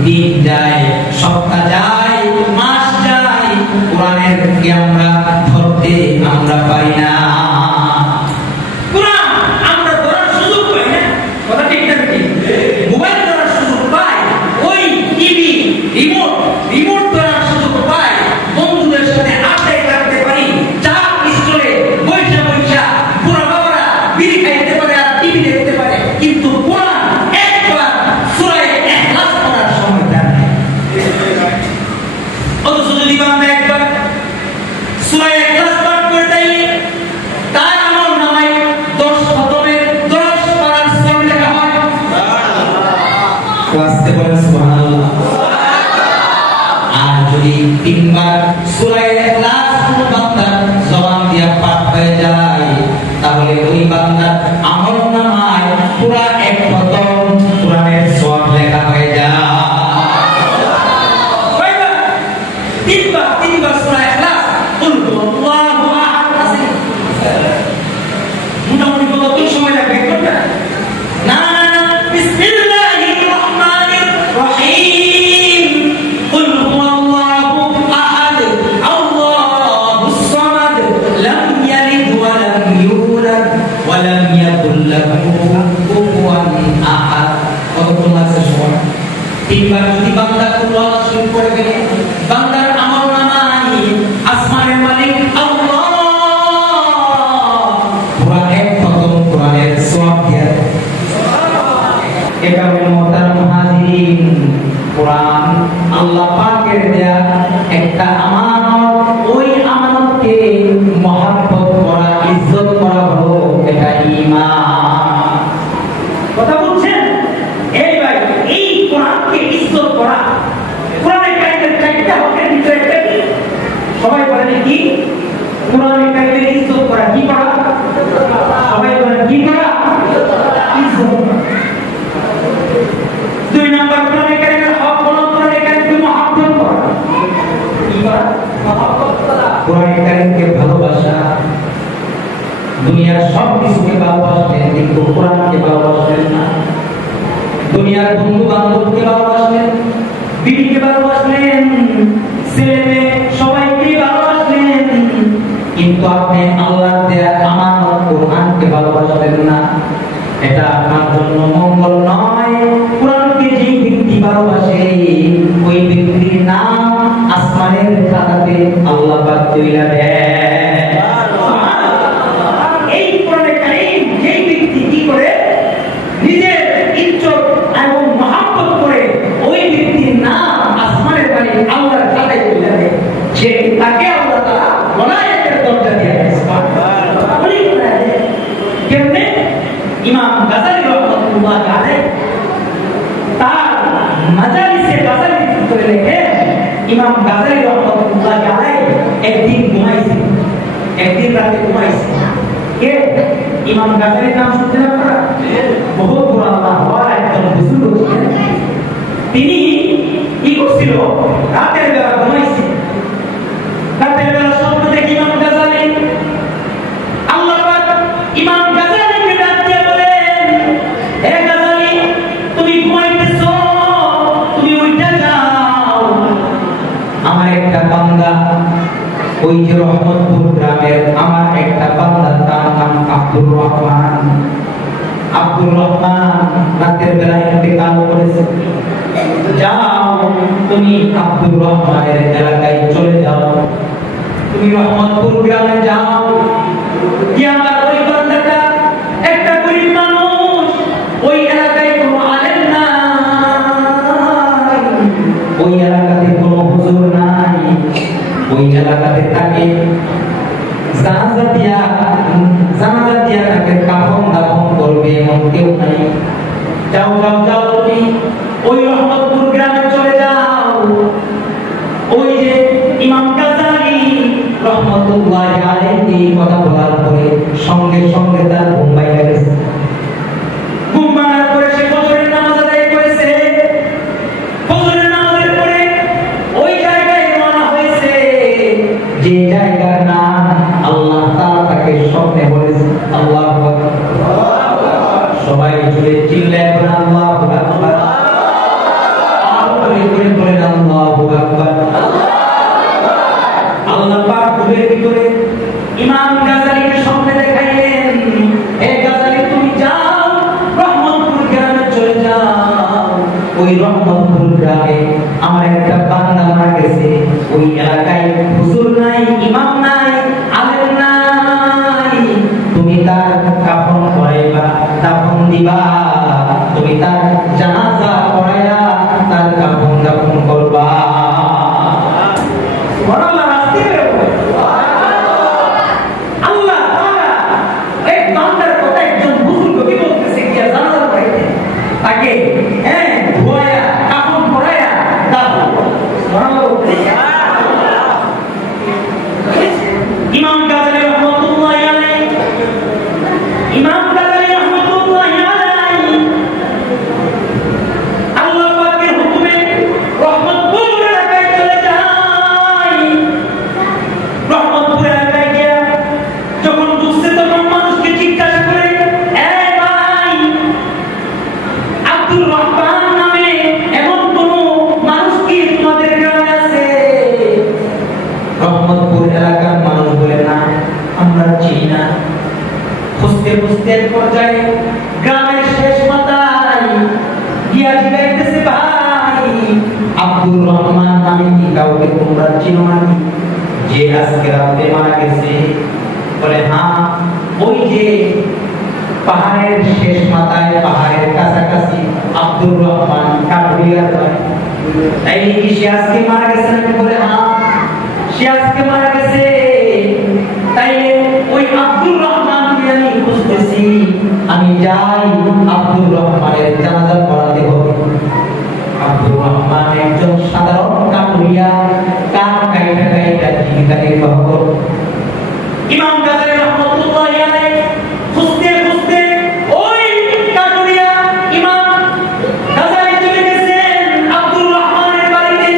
দিন যায়, সপ্তাহ যায়, মাস যায়, কোরআনের কি আমরা ধরতে আমরা পারি না। কোরআন আমরা ধরার সুযোগ পাই না, কথা ঠিক না? মোবাইল ধরার সুযোগ পাই, ওই টিভি রিমোট ধরার সুযোগ পাই, বন্ধুদের সাথে আড্ডায় থাকতে পারি, চা স্টলে বৈশা বুড়া বাবারা বিড়ি খাইতে পারে আর টিভি দেখতে পারে, কিন্তু কোরআন একবার সূরা ইখলাস পড়ার সময় তার নেই। অথচ যদি বান্দা একবার সূরা ইখলাস পাঠ করে দেয়, তার আমল নামায় 10 খতমের 10 পারার সওয়াব লেখা হয়। ক্লাসে বলেন সুবহানাল্লাহ। আর যদি 3 বার সূরা ইখলাস বান্দা জবান দিয়ে পাঠ হয়ে যায়, তাহলে ওই বান্দার আমল নামায় পুরা 1 খতম কোরআনের সওয়াব লেখা হয়ে যায়। কয়বার? 3 বার সূরা ইখলাস, কুল হুয়াল্লাহু আহাদ আছে। মোটামুটি কত সময় লাগবে করতে? না, বিসমিল্লাহির রহমানির রহিম, কুল হুয়াল্লাহু আহাদ, আল্লাহুস সামাদ, লাম ইয়ালিদ ওয়া লাম ইউলাদ ওয়া লাম ইয়াকুল লাহু কুফুয়ান আহাদ। কতক্ষণ লাগছে সময়? 3 বার যদি বান্দা কুরআন শরীফ পড়বে, বান্দার আমল নামায় আসমানের মালিক আল্লাহ পুরা 1 খতম কোরআনের সওয়াব দেয়। এটা হলো মুহতারাম হাজিরিন, কোরআন আল্লাহ পাকের দেয়া একটা আমানত। ওই আমানতকে মহব্বত করা, ইজ্জত করা হলো এটা ঈমান। কথা বুঝছেন? এই ভাই, এই কোরআনকে ইজ্জত করা, কোরআনের কারিমের চারটা হকের ভিতরে একটা কি? সবাই বলেন কি? কোরআনের কারিমের ইজ্জত করা কি করা? সবাই বলেন কি করা? ইজ্জত করা। 2 নাম্বার কোরআনের কারিমের হক হলো কোরআনের কারিমকে মহব্বত করা। কি করা? মহব্বত করা। কোরআনের কারিমকে ভালোবাসা। দুনিয়ার সব কিছুকে ভালোবাসলেন কিন্তু কোরআনকে ভালোবাসলেন না। দুনিয়ার বন্ধু বান্ধবকে ভালোবাসলেন, বিবিকে ভালোবাসলেন, ছেলে মেয়ে সবাইকে ভালোবাসলেন, কিন্তু আপনি আল্লাহর দেয়া আমানত কোরআনকে ভালোবাসলেন না। এটা আপনার জন্য মঙ্গল নয়। কোরআনকে যেই ব্যক্তি ভালোবাসে ওই ব্যক্তির নাম আসমানের খাতাতে আল্লাহ পাক তুইলা দেন। এই কোরআনের কারীম যেই ব্যক্তি কি করে নিজের ইজ্জত এবং মহব্বত করে ওই ব্যক্তির নাম আসমানের মালিক আল্লাহর খাতায় তুইলা দেন, সে তাকে আল্লাহ তাআলা ওলায়াতের দরজা দিয়ে দেন। সুবহানাল্লাহ। কেমনে? ইমাম গাযালি রাহমাতুল্লাহ আলাইহি তার মাজালিসে গাযালি করে লেখে, ইমাম গাযালি রাহমাতুল্লাহ আলাইহি একদিন রাতে ঘুমাইছে। কে? ইমাম গাযালির নাম শুনছেন আপনারা? বহুত বড় আল্লাহওয়ালা একজন বুজুর্গ ছিলেন। তিনি কি করছিল? রাতের বেলা ঘুমাইছে। রাতের বেলা স্বপ্ন দেখে ইমাম গাযালি, আল্লাহ পাক ইমাম গাযালিকে ডাক দিয়ে বলেন, হে গাযালি, তুমি ঘুমাইতেছো, তুমি উঠে যাও, আমার একটা বান্দা বান্দা ওই যে রহমতপুর গ্রামের আমার একটা বান্দা, তার নাম আব্দুর রহমান। আব্দুর রহমান রাতের বেলা ইন্তেকাল করেছে। যাও তুমি আব্দুর রহমানের এলাকায় চলে যাও, তুমি রহমতপুর গ্রামে যাও। কি আমার ওই বান্দাটা একটা গরিব মানুষ, ওই এলাকায় কোনো আলেম নাই, ওই এলাকাতে কোনো হুজুর নাই, ওই এলাকাতে তাকে জানাজা দিয়া তাকে কাফন দাফন করবে এমন কেউ নাই। যাও যাও যাও তুমি ওই রহমতপুর গ্রামে চলে যাও। ওই যে ইমাম গাজ্জালী রহমাতুল্লাহি আলাইহি কথা বলার পরে সঙ্গে সঙ্গে তার ঘুম ভাঙে গেছে। ঘুম ভাঙার পরে সে ফজরের নামাজ আদায় করেছে। ফজরের নামাজের পরে ওই জায়গায় রওনা হয়েছে, যে জায়গার নাম আল্লাহ তাআলা তাকে স্বপ্নে বলেছে। আল্লাহু আকবার, সবাই জুড়ে চিল্লায় বলেন আল্লাহু আকবার, আর করে বলেন আল্লাহু আকবার। আল্লাহ পাক ঘুমের ভিতরে ইমাম গাজ্জালীকে স্বপ্নে দেখাইলেন, হে গাজ্জালী তুমি যাও রহমতপুর গ্রামে চলে যাও। ওই রহমতপুর গ্রামে আমার একটা বান্দা মারা গেছে। ওই এলাকায় হুজুর নাই, ইমাম নাই, আলেম নাই, তুমি তার কাফন করাইবা, দাফন দিবা, তুমি তার জানাজা পড়াইয়া তার কাফন দাফন করবা। সুবহানাল্লাহ, রাস্তে বের হবে। আল্লাহ তাআলা এক বান্দার কথা একজন বুজুর্গকে বলতেছে গিয়া জানাজা পড়াইতে, তাকে ধোয়া কাফন পড়াইয়া দাফন। সুবহানাল্লাহ। ইমাম গাজ্জালী রহমাতুল্লাহি আলাইহি, ইমাম গাজ্জালী রহমাতুল্লাহি আলাইহি আল্লাহ পাকের হুকুমে রহমতপুর এলাকায় চলে যায়। রহমতপুর এলাকায় গিয়া যখন ঢুকছে তখন মানুষকে জিজ্ঞাসা করে, এই ভাই, আব্দুর রহমান নামে এমন কোন মানুষ কি তোমাদের গ্রামে আছে? রহমতপুর এলাকার মানুষ বলে, না আমরা চিনি না। খুঁজতে খুঁজতে এক পর্যায়ে গ্রামের শেষ মাথায় গিয়া জিজ্ঞাসা, ভাই আব্দুর রহমান নামে কি কাউকে তোমরা চিনো নাকি, যে আজকে রাতে মারা গেছে? বলে, হ্যাঁ, ওই যে পাহাড়ের শেষ মাথায়, পাহাড়ের কাছাকাছি আব্দুর রহমান কাঠুরিয়ার বাড়ি। তাই কি সে আজকে মারা গেছে নাকি? বলে, হ্যাঁ, সে আজকে মারা গেছে। তাই ওই আব্দুর রহমানকে আমি খুঁজতেছি, আমি যাই আব্দুর রহমানের জানাজা পড়াতে হবে। আব্দুর রহমান একজন সাধারণ কাঠুরিয়া, কাঠ কাইটা কাইটা জীবিকা নির্বাহ করত। ইমাম গাজ্জালী রহমাতুল্লাহি আলাইহি খুঁজতে খুঁজতে ওই কাঠুরিয়া ইমাম গাজ্জালী চলে গেছেন আব্দুর রহমানের বাড়িতে।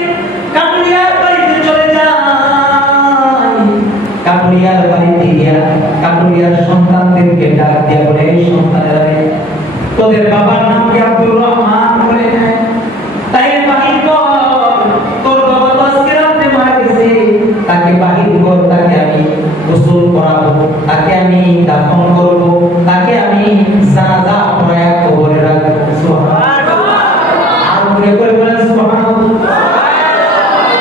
কাঠুরিয়ার বাড়িতে চলে যান। কাঠুরিয়ার বাড়িতে গিয়া কাঠুরিয়ার সন্তানদেরকে ডাক দিয়া বলে, এই সন্তানেরা, তোদের বাবার নাম কি আব্দুর রহমান? বলে, হ্যাঁ। তাই বাহির কর, তোর বাবা তো আজকে রাতে মারা গেছে, তাকে বাহির কর, তাকে আমি গোসল করাবো, তাকে আমি দাফন করবো, তাকে আমি জানাজা পড়ায়া কবরে রাখবো। সুবহানাল্লাহ। আর করে বলেন সুবহানাল্লাহ।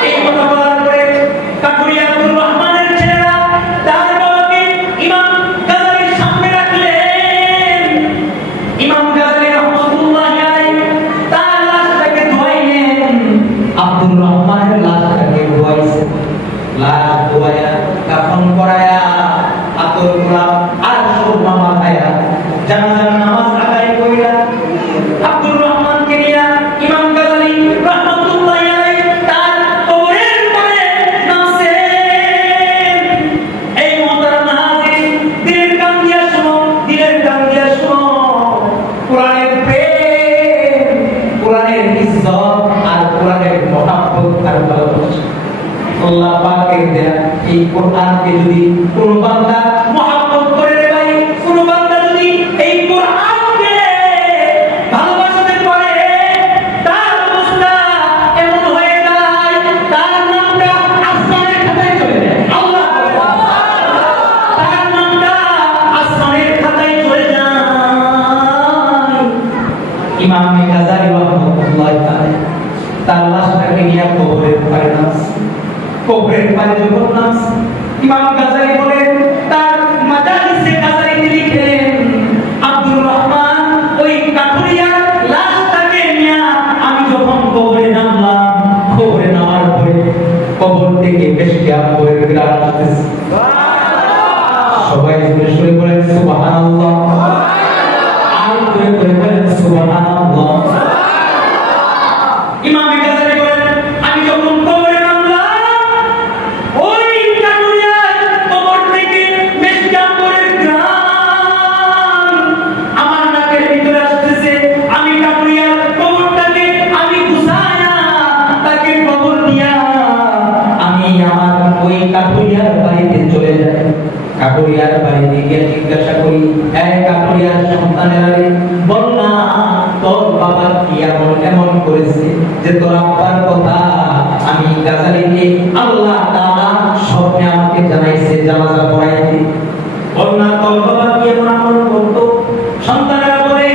এই কথা বলার পরে কাঠুরিয়া আব্দুর রহমানের ছেলেরা তার বাবাকে ইমাম গাজ্জালীর সামনে রাখলেন। ইমাম গাজ্জালী রহমাতুল্লাহি আলাইহি তার লাশটাকে ধোয়াইলেন। আব্দুর রহমানের লাশটাকে ধোয়াইছে, লাশ ধোয়াইয়া কাফন করায়া আতর গোলাপ আর সুরমা মাখায়া জানাজার নামাজ আদায় কইরা আব্দুর রহমানকে নিয়া ইমাম গাজ্জালী রহমাতুল্লাহি আলাইহি তার কবরের পারে নামছেন। এই মুহতারাম হাজির, দিলের কান দিয়া শুনো, দিলের কান দিয়া শুনো, কোরআনের প্রেম, কোরআনের ইজ্জত আর কোরআনের মহব্বত আর ভালোবাসা। আল্লাহ পাকের দেয়া এই কোরআনকে যদি কোন বান্দা মহব্বত করে, রে ভাই, কোন বান্দা যদি এই কোরআনকে ভালোবাসতে পারে, তার অবস্থা এমন হয়ে যায়, তার নামটা আসমানের কবরের পারে যখন নামছে ইমাম গাজালি বলেন তার মাজালিসে গাজালিতে লিখেন আব্দুর রহমান ওই কাঠুরিয়ার লাশটাকে নিয়ে আমি যখন কবরে নামলাম, কবরে নামার পরে কবর থেকে মেশকাত করে গ্রাম আসতেছে। সবাই জোরে জোরে বলেন সুবহানাল্লাহ, আর জোরে জোরে বলেন সুবহানাল্লাহ। ইমাম গাজালি বলেন আমি যখন কবরে নামলাম ওই কাঠুরিয়ার কবর থেকে মেশকাত করে গ্রাম আমার নাকের ভিতরে আসতেছে। আমি কাঠুরিয়ার কবরটাকে আমি গুছায়া তাকে কবর দিয়া আমি আমার ওই কাঠুরিয়ার বাড়িতে চলে যাই। কাঠুরিয়ার বাড়িতে গিয়ে জিজ্ঞাসা করি, এই কাঠুরিয়ার সন্তানেরা বল না তোর বাবা কি এমন করেছে যে তোর আব্বার কথা আমি গাজালিকে আল্লাহ তাআলা স্বপ্নে আমাকে জানাইছে, জানাজা পড়াইতে। বল না তোর বাবা কি এমন আমল করতো? সন্তানেরা বলে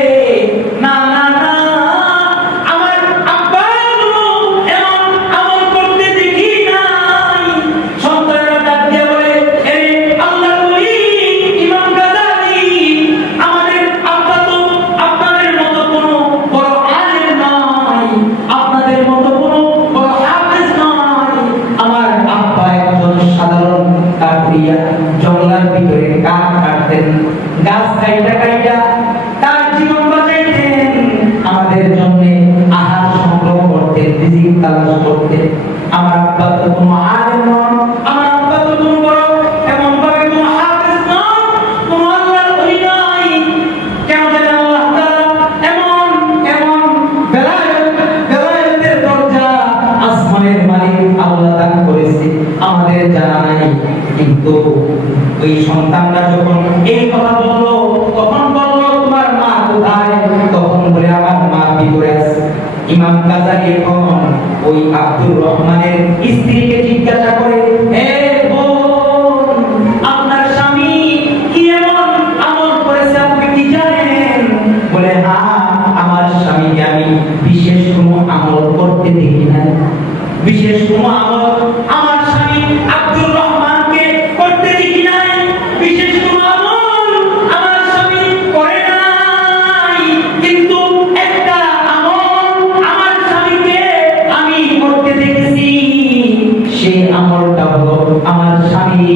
না না না আমার আব্বা এমন আমল করতে দেখি নাই। সন্তানেরা ডাক দিয়ে বলে এ আল্লাহর ওলি ইমাম গাজালি, আমাদের আব্বা তো আপনাদের মতো কোনো বড় আলেম নয়, আপনাদের মতো কোনো বড় হাফেজ নয়। আমার আব্বা একজন সাধারণ কাঠুরিয়া, জঙ্গলের ভিতরে কাঠ কাটতেন, গাছ কাইটা কাইটা তার জীবন বাঁচাইতেন, আমাদের জন্য আহার সংগ্রহ করতেন, রিজিক তালাশ করতেন। আমার আব্বা তো কোনো আলেম নন, আমার আব্বা তো কোনো বড় এমন ভাবে কোনো হাফেজ নন, কোনো আল্লাহর ওলি নয়। কেন জানেন আল্লাহ তাআলা এমন এমন বেলায়েতের দরজা আসমানের মালিক আল্লাহ দান করেছে আমাদের জানা নাই। কিন্তু ওই সন্তানরা যখন এই কথা বললো, তখন বললো তোমার মা কোথায়? তখন বলে আমার মা ভিতরে আছে। ইমাম গাজালি এখন ওই আব্দুর রহমানের স্ত্রীকে জিজ্ঞাসা করে, হে বোন, আপনার স্বামী কি এমন আমল করেছে আপনি কি জানেন? বলে হ্যাঁ, আমার স্বামীকে আমি বিশেষ কোনো আমল করতে দেখি না, বিশেষ কোনো আমল আমার স্বামী আব্দুর রহমানকে করতে দেখি নাই, বিশেষ কোনো আমল আমার স্বামী করে নাই। কিন্তু একটা আমল আমার স্বামীকে আমি করতে দেখেছি। সেই আমলটা হলো আমার স্বামী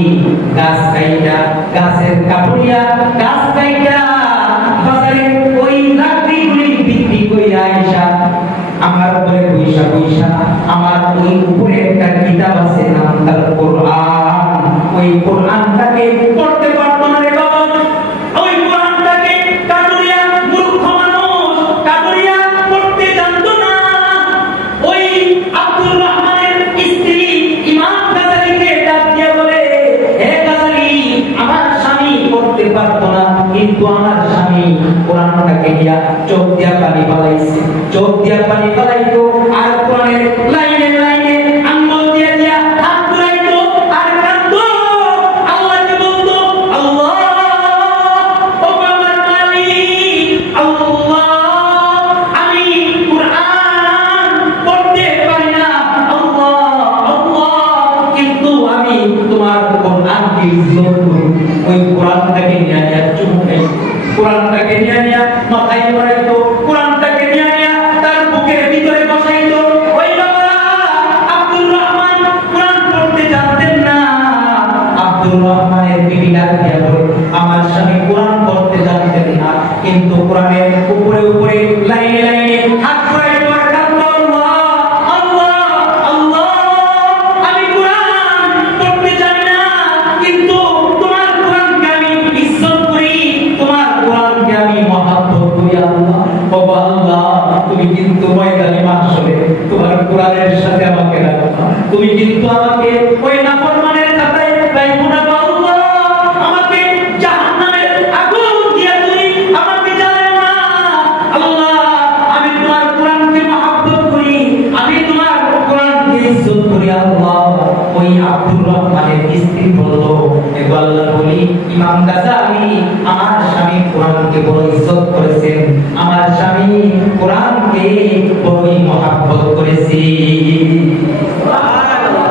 গাছ কাইটা, গাছের কাঠুরিয়া গাছ কাইটা বাজারে ওই লাকড়িগুলি বিক্রি করে আইসা আমার উপরে পয়সা পয়সা আমার ওই উপরে একটা কিতাব আছে নাম তার কোরআন, ওই কোরআনটাকে পড়তে পারতো না রে বাবা। ওই কোরআনটাকে কাঠুরিয়া মূর্খ মানুষ, কাঠুরিয়া পড়তে জানতো না। ওই আব্দুর রহমানের স্ত্রী ইমাম গাজালিকে ডাক দিয়ে বলে, হে গাজালি, আমার স্বামী পড়তে পারতো না, কিন্তু আমার স্বামী কোরআনটাকে নিয়ে চোখ দিয়া পানি পালাইছে, চোখ দিয়া পানি পালাইতো আর কোরআনের লাইনে লাইনে আঙ্গুল দিয়ে দিয়া হাত ঘুরাইতো আর কাঁদতো, আল্লাহকে বলতো, আল্লাহ ও আমার মালিক, আল্লাহ আমি কোরআন পড়তে পারি না, আল্লাহ আল্লাহ, কিন্তু আমি তোমার কোরআনকে ইজ্জত করি। ওই কোরআনটাকে নিয়ে নিয়ে চুমুকাই, কোরআনটাকে নিয়ে নিয়ে মাথায় পড়াইতো, কোরআনটাকে নিয়ে নিয়ে তার বুকের ভিতরে বসাইতো। ওই বাবা আব্দুর রহমান কোরআন পড়তে জানতেন না। আব্দুর রহমানের বিবি ডাক দিয়া বলে, আমার স্বামী কোরআন পড়তে জানতেন না, কিন্তু কোরআনের উপরে উপরে লাইনে লাইনে হাত ঘুরাইতো আর কাঁদতো, আল্লাহ আল্লাহ আল্লাহ, আমি কোরআন পড়তে জানি না, কিন্তু তোমার কোরআনকে আমি ইজ্জত করি, তোমার কোরআনকে আমি মহব্বত করি। আল্লাহ ও আল্লাহ, তুমি কিন্তু ময়দানে মাহশরে তোমার কোরআনের সাথে আমাকে রাখো, তুমি কিন্তু আমাকে ওই নাফরমানের খাতায় রাখো না আল্লাহ, আমাকে জাহান্নামের আগুন দিয়ে তুমি আমাকে জ্বালাও না। আল্লাহ, আমি তোমার কোরআনকে মহব্বত করি, আমি তোমার কোরআনকে ইজ্জত করি। আল্লাহ, ওই আব্দুর রহমানের স্ত্রী বলল, হে আল্লাহর ওলি ইমাম গাজালি, আমার স্বামী কোরআনকে বড় ইজ্জত করেছেন, আমার স্বামী কোরআনকে বড়ই মহব্বত করেছে। সুবহানাল্লাহ।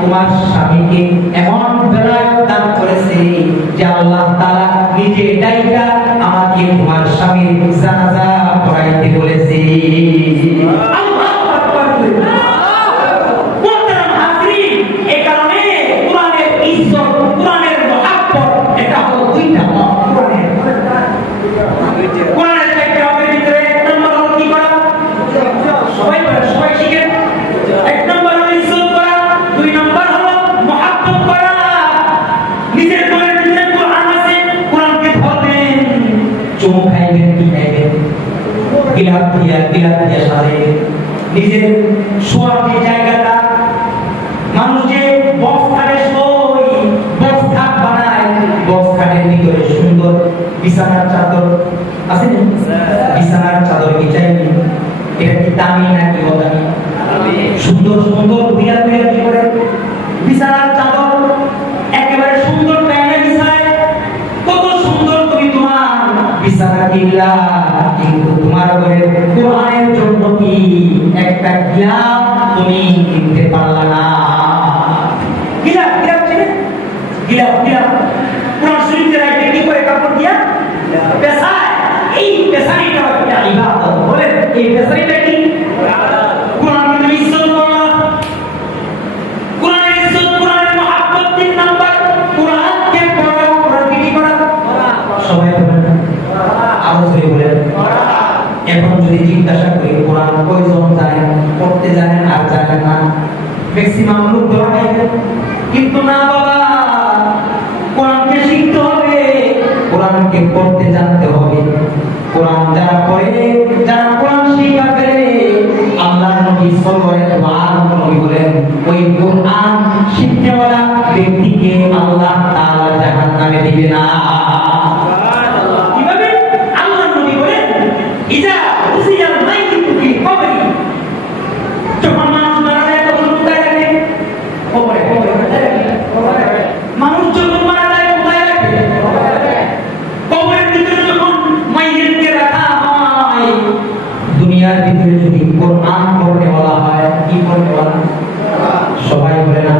তোমার স্বামীকে এমন বেলায় দান করেছে যে আল্লাহ তাআলা নিজে ডাইকা আমাকে তোমার স্বামীর জানাজা পড়াইতে বলেছে। আল্লাহু আকবার। মুহতারাম হাজরিন, এই কারণে কোরআনের ইজ্জত, কোরআনের মহব্বত এটা হলো দুইটা কোরআনের চারটি হকের ভিতরে এক নম্বর হলো কি করা? সবাই শিখেন। এক নম্বর হলো ইজ্জত করা, দুই নম্বর হলো মহব্বত করা। নিজের ঘরের ভিতরে কোরআন আছে, কোরআনকে ধরবেন, চুমু খাইবেন, কি খাইবেন, গিলাপ দিয়া সাজাইবেন। নিজের শোয়ার যে জায়গাটা, মানুষ যে বক্স খাটে শোয়, বক্স খাট বানায়, বক্স খাটের ভিতরে সুন্দর বিছানার চাদর আছে না? বিছানার চাদর বিছাইনি, এটা কি দামি নাকি অদামি? সুন্দর সুন্দর দুইয়া কি করে বিছানার চাদর একেবারে সুন্দর প্যানে বিছায়, কত সুন্দর তুমি তোমার বিছানা কিনলা, কিন্তু তোমার ঘরে কোরআনের জন্য কি একটা গিলাপ তুমি কিনতে পারলা না। গিলাপ কোরআন শরীফে রাখতে কি করে কাপড় দিয়া পেছায়, এই পেছানিটা একটা ইবাদত। বলেন এই পেছানিটা কি? কোরআনকে তুমি ইজ্জত করো, কোরআনের ইজ্জত, কোরআনের মহব্বত। তিন নাম্বার, কোরআনকে পড়ো, কোরআনকে কি করা? সবাই বলেন, আরো জোরে বলেন। এখন যদি জিজ্ঞাসা করি কোরআন কয়জন জানেন, পড়তে জানেন আর জানেন না? ম্যাক্সিমাম লোক ধরা নেবেন, কিন্তু না বাবা, কোরআনকে শিখতে হবে, কোরআনকে পড়তে জানতে হবে। কোরআন যারা পড়ে, যারা কোরআন শিক্ষা করে, আল্লাহর নবী সাল্লাল্লাহু আলাইহি বলেন ওই কোরআন শিক্ষাওয়ালা ব্যক্তিকে আল্লাহ তাআলা জাহান্নামে দিবে না। সুবহানাল্লাহ। কিভাবে? আল্লাহর নবী বলেন ইজা উসিয়াল মাইতু ফি কবরি, যখন মানুষ মারা যায় তখন কোথায় রাখে? কবরে। মানুষ যখন মারা যায় কোথায় রাখে? কবরের ভিতরে যখন মাইয়িতকে রাখা হয়, দুনিয়ার ভিতরে যদি কোরআন পড়তে বলা হয়, কি পড়তে বলা? সবাই বলে না?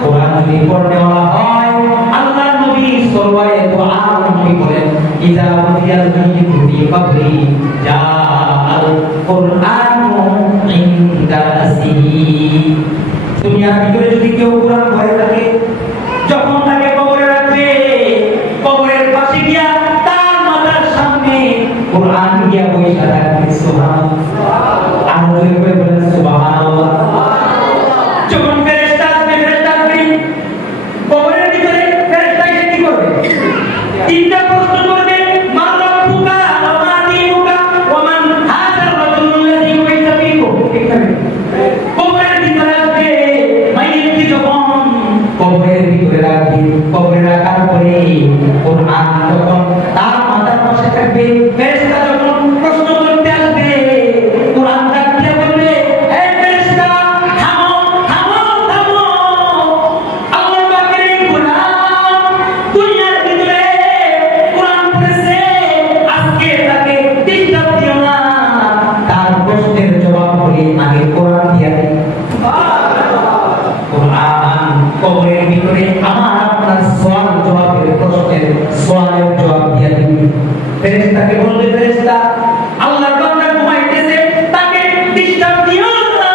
কোরআন যদি পড়তে বলা হয়, আল্লাহর নবী সাল্লাল্লাহু আলাইহি বলেন ইজা উসিয়াল মাইতু ফি কবরি জাআল কুরআনু ইনদা রাসিহি। দুনিয়ার ভিতরে যদি কেউ কোরআন পড়ে থাকে, যখন তাকে কবরে রাখবে, কবরের পাশে গিয়া তার মাথার সামনে কোরআন গিয়া বইসা রাখবে। সুবহানাল্লাহ। আর জোরে করে বলেন সুবহানাল্লাহ। যখন ফেরেশতা আসবে, কবরের ভিতরে ফেরেশতা এসে কি করবে? তিনটা প্রশ্ন করবে, মা রাব্বুকা ওয়া মা দীনুকা ওয়া মান হাযার রাজুলুল্লাযী বুইসা ফীকুম। কবরের ভিতরে আসবে, মাইয়িতকে যখন কবরের ভিতরে রাখবে, কবরে রাখার পরে কোরআন যখন তার মাথার পাশে থাকবে, ফেরেশতা যখন প্রশ্ন করতে আসবে, কোরআন ডাকতে বলবে, হে ফেরেশতা, থামো থামো থামো, আল্লাহ পাকের এই গোলাম দুনিয়ার ভিতরে কোরআন পড়েছে, আজকে তাকে ডিস্টার্ব দিও না, তার প্রশ্নের জবাব বলি আগে কোরআন দিয়া দিই। কোরআন কবরের ভিতরে আমার আপনার সওয়াল জবাবের প্রশ্নের সওয়ালের জবাব দিয়া দিবে। ফেরেশতাকে বলবে, ফেরেশতা, আল্লাহর বান্দা ঘুমাইতেছে, তাকে ডিস্টার্ব দিও না,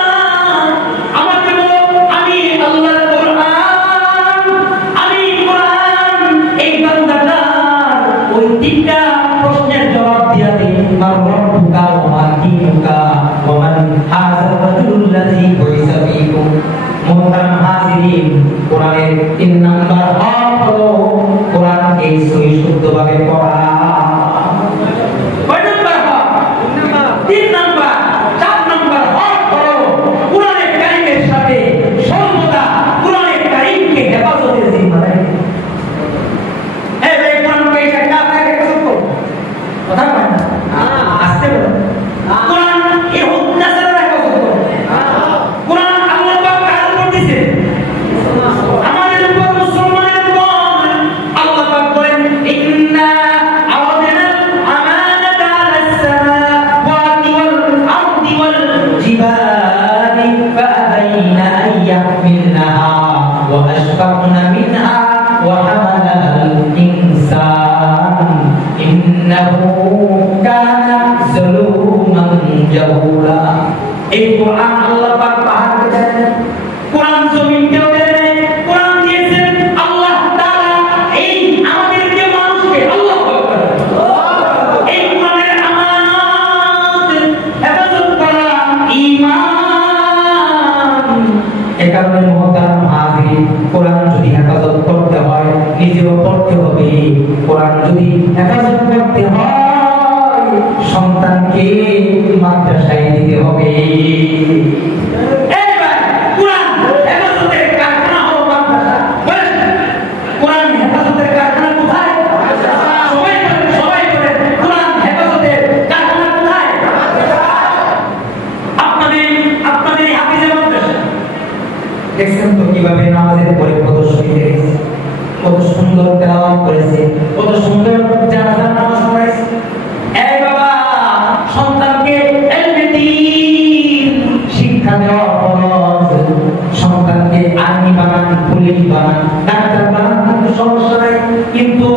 আমাকে বলো, আমি আল্লাহর কোরআন এই বান্দাটার ওই তিনটা প্রশ্নের জবাব দিয়া দিই। আর রব্বুকা ওয়া মা দীনুকা ওয়া মান হাযার রাজুলুল্লাযী বুইসা ফীকুম। মুহতারাম হাজিরিন, কোরআনের 3 নাম্বার হক হলো কোরআনকে সহি শুদ্ধভাবে পড়া। কয় নাম্বার হক? 3 নাম্বার। 4 নাম্বার হক হলো কোরআনের কারিমের সাথে সর্বদা কোরআনের কারিমকে হেফাজতের জিম্মাদারি। এই ভাই, কোরআনকে একটা আপনাকে কসম করব, কথা বলেন না, আসতে বলেন। কোরআন এই হুকুমটা ছাড়া রাখা কসম করব। কোরআন আল্লাহ পাক কার উপর দিয়েছে? আমাদের উপর, মুসলমানের উপর। আল্লাহ পাক বলেন, ইন্না কেউ দেন নাই, কোরআন দিয়েছেন আল্লাহ তাআলা। এই আমাদেরকে মানুষকে আল্লাহু আকবার, এই কোরআনের আমানত হেফাজত করা ঈমান। এ কারণে মুহতারাম হাজিরিন, কোরআন যদি হেফাজত করতে হয় নিজেও পড়তে হবে। কোরআন যদি হেফাজত করতে হয় সন্তানকে মাদ্রাসায় দিতে হবে। এইবার কোরআন হেফাজতের কারখানা হলো মাদ্রাসা। বলেন কোরআন হেফাজতের কারখানা কোথায়? সবাই বলেন কোরআন হেফাজতের কারখানা কোথায়? আপনাদের হাফিজে মাদ্রাসা। দেখছেন তো কিভাবে নামাজের পরে প্রদর্শনী করেছে, কত সুন্দর তেলাওয়াত করেছে, কত সুন্দর জানাজার নামাজ পড়াইছে। এই বাবা, সন্তানকে ইলমে দ্বীন শিক্ষা দেওয়া ফরজ। সন্তানকে আর্মি বানান, পুলিশ বানান, ডাক্তার বানান, কিন্তু সমস্যা নাই, কিন্তু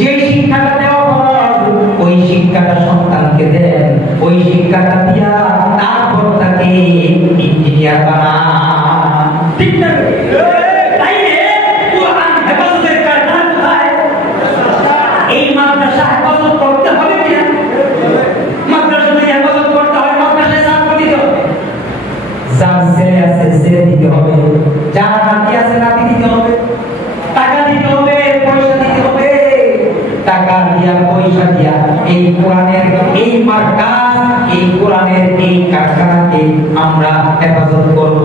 যে শিক্ষাটা দেওয়া ফরজ ওই শিক্ষাটা সন্তানকে দেন। ওই শিক্ষাটা দিয়া তারপর তাকে ইঞ্জিনিয়ার বানান। ঠিক না? তাইলে কোরআন হেফাজতের কারখানা কোথায়? এই মাদ্রাসা হেফাজত করতে হবে কিনা? মাদ্রাসা যদি হেফাজত করতে হয় মাদ্রাসায় ছাত্র দিতে হবে, যার ছেলে আছে ছেলে দিতে হবে, যার নাতি আছে নাতি দিতে হবে, টাকা দিতে হবে, পয়সা দিতে হবে। টাকা দিয়া পয়সা দিয়া এই কোরআনের এই মার্কাজ, এই কোরআনের এই কারখানাকে আমরা হেফাজত করব।